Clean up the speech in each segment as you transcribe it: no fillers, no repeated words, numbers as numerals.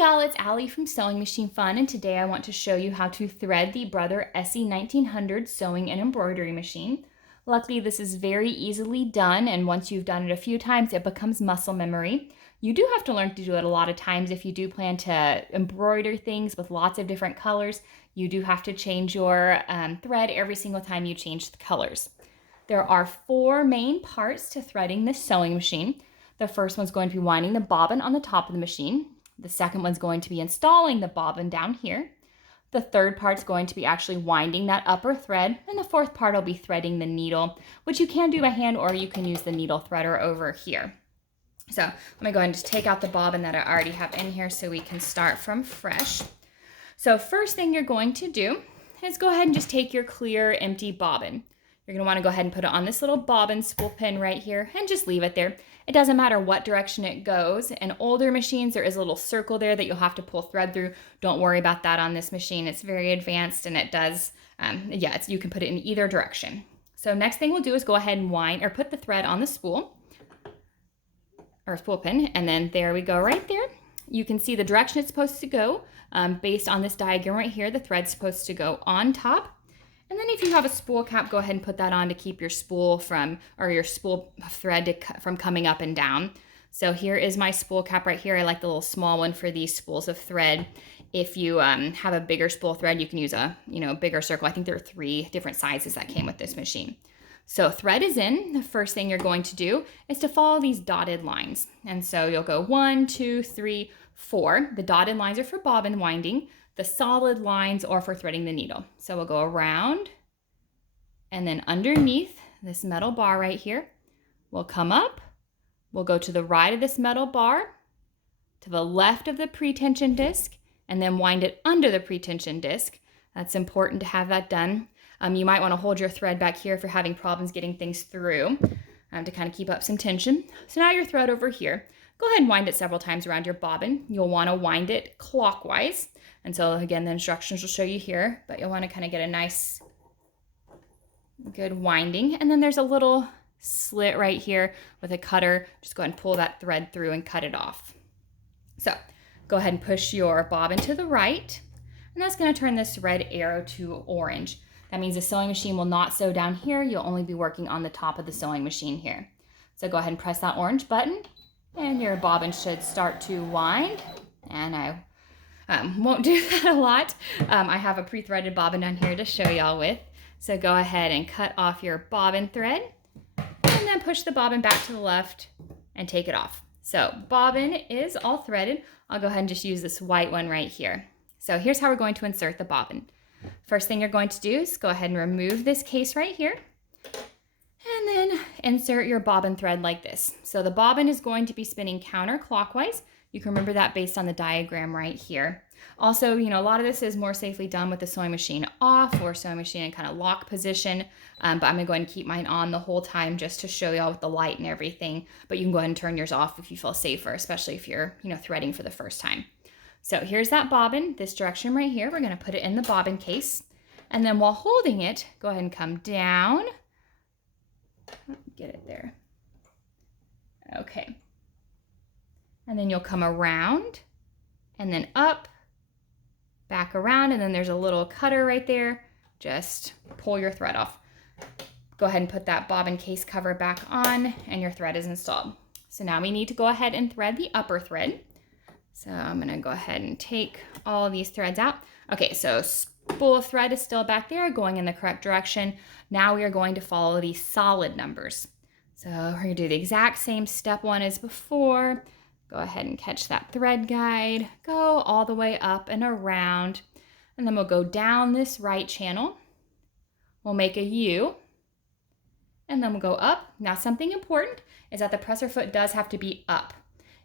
Hey y'all, it's Allie from Sewing Machine Fun, and today I want to show you how to thread the Brother SE1900 sewing and embroidery machine. Luckily, this is very easily done, and once you've done it a few times, it becomes muscle memory. You do have to learn to do it a lot of times if you do plan to embroider things with lots of different colors. You do have to change your thread every single time you change the colors. There are 4 main parts to threading this sewing machine. The first one's going to be winding the bobbin on the top of the machine. The second one's going to be installing the bobbin down here. The third part's going to be actually winding that upper thread, and the fourth part will be threading the needle, which you can do by hand or you can use the needle threader over here. So I'm gonna go ahead and just take out the bobbin that I already have in here so we can start from fresh. So first thing you're going to do is go ahead and just take your clear empty bobbin. You're gonna wanna go ahead and put it on this little bobbin spool pin right here and just leave it there. It doesn't matter what direction it goes. In older machines, there is a little circle there that you'll have to pull thread through. Don't worry about that on this machine. It's very advanced and it does, you can put it in either direction. So next thing we'll do is go ahead and wind or put the thread on the spool or spool pin, and then there we go right there. You can see the direction it's supposed to go. Based on this diagram right here, the thread's supposed to go on top. And then if you have a spool cap, go ahead and put that on to keep your spool your spool thread from coming up and down. So here is my spool cap right here. I like the little small one for these spools of thread. If you have a bigger spool thread, you can use a bigger circle. I think there are 3 different sizes that came with this machine. So thread is in. The first thing you're going to do is to follow these dotted lines. And so you'll go 1, 2, 3, 4. The dotted lines are for bobbin winding. The solid lines are for threading the needle. So we'll go around and then underneath this metal bar right here, we'll come up, we'll go to the right of this metal bar, to the left of the pretension disc, and then wind it under the pretension disc. That's important to have that done. You might want to hold your thread back here if you're having problems getting things through to kind of keep up some tension. So now your thread over here, go ahead and wind it several times around your bobbin. You'll want to wind it clockwise. And so again, the instructions will show you here, but you'll want to kind of get a nice, good winding. And then there's a little slit right here with a cutter. Just go ahead and pull that thread through and cut it off. So go ahead and push your bobbin to the right, and that's going to turn this red arrow to orange. That means the sewing machine will not sew down here. You'll only be working on the top of the sewing machine here. So go ahead and press that orange button, and your bobbin should start to wind. And I won't do that a lot. I have a pre-threaded bobbin down here to show y'all with. So go ahead and cut off your bobbin thread and then push the bobbin back to the left and take it off. So bobbin is all threaded. I'll go ahead and just use this white one right here. So here's how we're going to insert the bobbin. First thing you're going to do is go ahead and remove this case right here and then insert your bobbin thread like this. So the bobbin is going to be spinning counterclockwise. You can remember that based on the diagram right here. Also, a lot of this is more safely done with the sewing machine off or sewing machine in kind of lock position. But I'm gonna go ahead and keep mine on the whole time just to show y'all with the light and everything. But you can go ahead and turn yours off if you feel safer, especially if you're, threading for the first time. So here's that bobbin, this direction right here. We're gonna put it in the bobbin case. And then while holding it, go ahead and come down. Get it there. Okay. And then you'll come around and then up, back around, and then there's a little cutter right there. Just pull your thread off. Go ahead and put that bobbin case cover back on and your thread is installed. So now we need to go ahead and thread the upper thread. So I'm gonna go ahead and take all of these threads out. Okay, so spool of thread is still back there going in the correct direction. Now we are going to follow these solid numbers. So we're gonna do the exact same step 1 as before. Go ahead and catch that thread guide, go all the way up and around, and then we'll go down this right channel. We'll make a U, and then we'll go up. Now something important is that the presser foot does have to be up.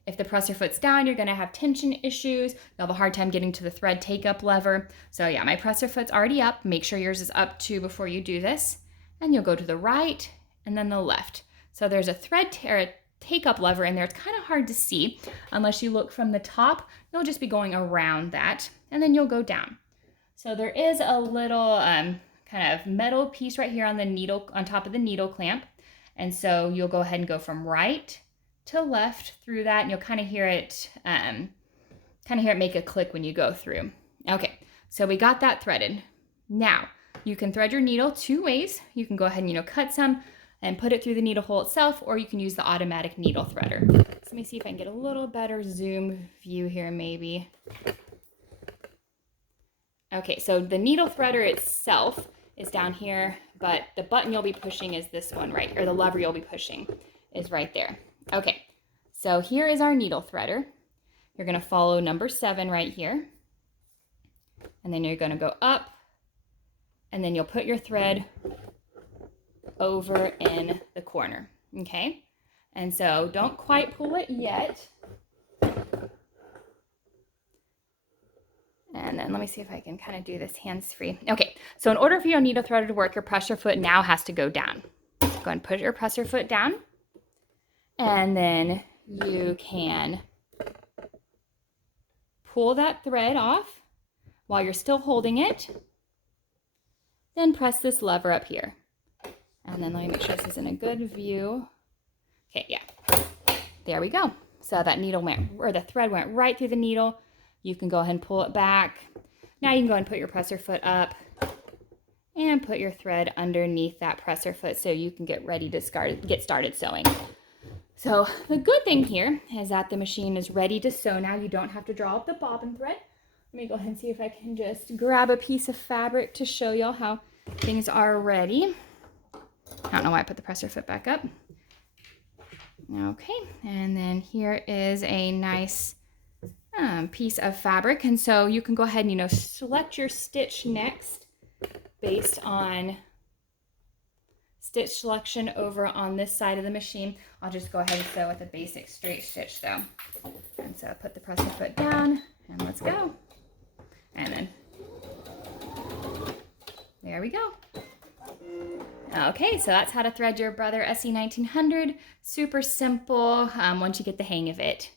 If the presser foot's down, you're gonna have tension issues. You'll have a hard time getting to the thread take-up lever. So yeah, my presser foot's already up. Make sure yours is up too before you do this. And you'll go to the right and then the left. So there's a thread or a take-up lever in there. It's kind of hard to see unless you look from the top. You'll just be going around that and then you'll go down. So there is a little kind of metal piece right here on the needle, on top of the needle clamp. And so you'll go ahead and go from right to left through that, and you'll kind of hear it kind of hear it make a click when you go through. Okay, so we got that threaded. Now, you can thread your needle two ways. You can go ahead and, cut some and put it through the needle hole itself, or you can use the automatic needle threader. So let me see if I can get a little better zoom view here maybe. Okay, so the needle threader itself is down here, but the button you'll be pushing is this one, right? Or the lever you'll be pushing is right there. Okay, so here is our needle threader. You're gonna follow number 7 right here. And then you're gonna go up, and then you'll put your thread over in the corner, okay? And so don't quite pull it yet. And then let me see if I can kind of do this hands-free. Okay, so in order for your needle threader to work, your presser foot now has to go down. Go ahead and put your presser foot down. And then you can pull that thread off while you're still holding it. Then press this lever up here. And then let me make sure this is in a good view. Okay, yeah. There we go. So that needle went, or the thread went right through the needle. You can go ahead and pull it back. Now you can go ahead and put your presser foot up and put your thread underneath that presser foot so you can get ready to get started sewing. So the good thing here is that the machine is ready to sew now. You don't have to draw up the bobbin thread. Let me go ahead and see if I can just grab a piece of fabric to show y'all how things are ready. I don't know why I put the presser foot back up. Okay, and then here is a nice piece of fabric, and so you can go ahead and select your stitch next based on stitch selection over on this side of the machine. I'll just go ahead and sew with a basic straight stitch though. And so put the presser foot down and let's go. And then there we go. Okay, so that's how to thread your Brother SE1900. Super simple once you get the hang of it.